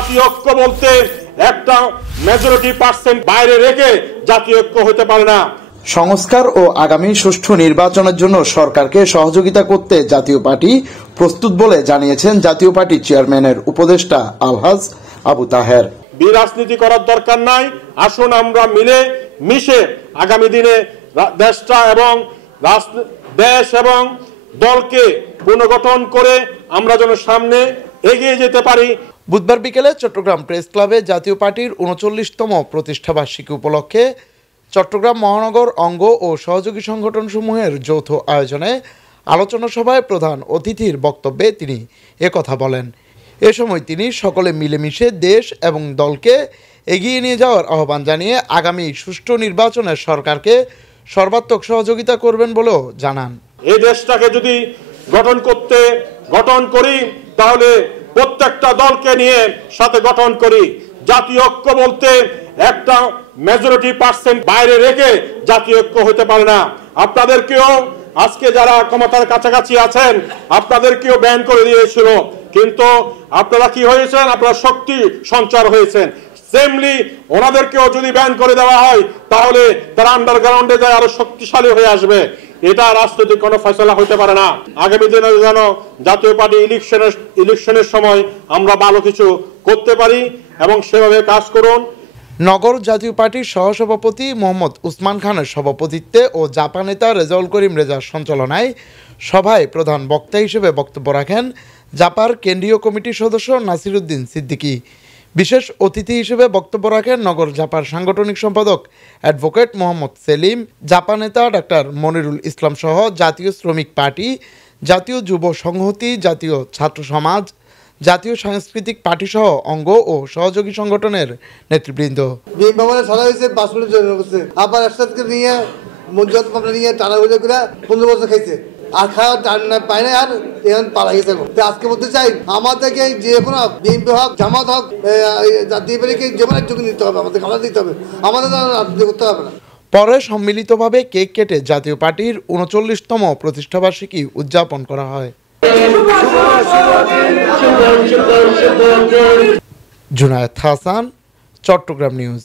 জাতীয় ঐক্য বলতে একটা মেজরিটি পার্সেন্ট বাইরে রেখে জাতীয় ঐক্য হতে পারে না। সংস্কার ও আগামী সুষ্ঠু নির্বাচনের জন্য সরকারকে সহযোগিতা করতে জাতীয় পার্টি প্রস্তুত বলে জানিয়েছেন জাতীয় পার্টি চেয়ারম্যানের উপদেষ্টা আলহাজ আবু তাহের। বিরাজনীতি করার দরকার নাই, আসুন আমরা মিলে মিশে আগামী দিনে দেশ এবং দলকে পুনর্গঠন করে আমরা যেন সামনে এগিয়ে যেতে পারি। বুধবার বিকেলে চট্টগ্রাম প্রেস ক্লাবে জাতীয় পার্টির ৩৯তম প্রতিষ্ঠাবার্ষিকী উপলক্ষে চট্টগ্রাম মহানগর অঙ্গ ও সহযোগী সংগঠনসমূহের যৌথ আয়োজনে আলোচনা সভায় প্রধান অতিথির বক্তব্যে তিনি একথা বলেন। এ সময় তিনি সকলে মিলেমিশে দেশ এবং দলকে এগিয়ে নিয়ে যাওয়ার আহ্বান জানিয়ে আগামী সুষ্ঠু নির্বাচনে সরকারকে সর্বাত্মক সহযোগিতা করবেন বলেও জানান। এই দেশটাকে যদি গঠন করি তাহলে প্রত্যেকটা দলকে নিয়ে সাথে গঠন করি। জাতীয় ঐক্য বলতে একটা মেজরিটি পার্সেন্ট বাইরে রেখে জাতীয় ঐক্য হতে পারে না। আপনাদেরকেও আজকে যারা ক্ষমতার কাছাকাছি আছেন আপনাদেরকেও ব্যান করে দিয়েছিল, কিন্তু আপনারা কি হয়েছেন? আপনারা শক্তি সঞ্চার হয়েছেন। সেমলি ওনাদেরকেও যদি ব্যান করে দেওয়া হয় তাহলে তারা আন্ডারগ্রাউন্ডে যায় আরো শক্তিশালী হয়ে আসবে। এটা রাজনৈতিক কোনো ফয়সালা হতে পারে না। আগামী দিনে যেন জাতীয় পার্টি ইলেকশনের সময় আমরা ভালো কিছু করতে পারি এবং সেভাবে কাজ করুন। নগর জাতীয় পার্টির সহসভাপতি মোহাম্মদ উসমান খানের সভাপতিত্বে ও জাপা নেতা রেজাউল করিম রেজার সঞ্চালনায় সভায় প্রধান বক্তা হিসেবে বক্তব্য রাখেন জাপার কেন্দ্রীয় কমিটির সদস্য নাসিরউদ্দিন সিদ্দিকী। বিশেষ অতিথি হিসেবে বক্তব্য রাখেন নগর জাপার সাংগঠনিক সম্পাদক অ্যাডভোকেট মোহাম্মদ সেলিম, জাপা নেতা ডাক্তার মনিরুল ইসলাম সহ জাতীয় শ্রমিক পার্টি, জাতীয় যুব সংহতি, জাতীয় ছাত্র সমাজ, জাতীয় সাংস্কৃতিক পার্টি সহ অঙ্গ ও সহযোগী সংগঠনের নেতৃবৃন্দ। আর খাওয়া পায় না, আর এখন পালা গেছে। আজকে বলতে চাই আমাদেরকে যে কোনো বিএনপি হোক, জামাত হোক, জাতীয় পার্টিকে যে কোনো একটু নিতে হবে, আমাদের খাবার দিতে হবে, আমাদের রাজনীতি করতে হবে না। পরে সম্মিলিতভাবে কেক কেটে জাতীয় পার্টির ৩৯তম প্রতিষ্ঠাবার্ষিকী উদযাপন করা হয়। জুনায়েদ হাসান, চট্টগ্রাম নিউজ।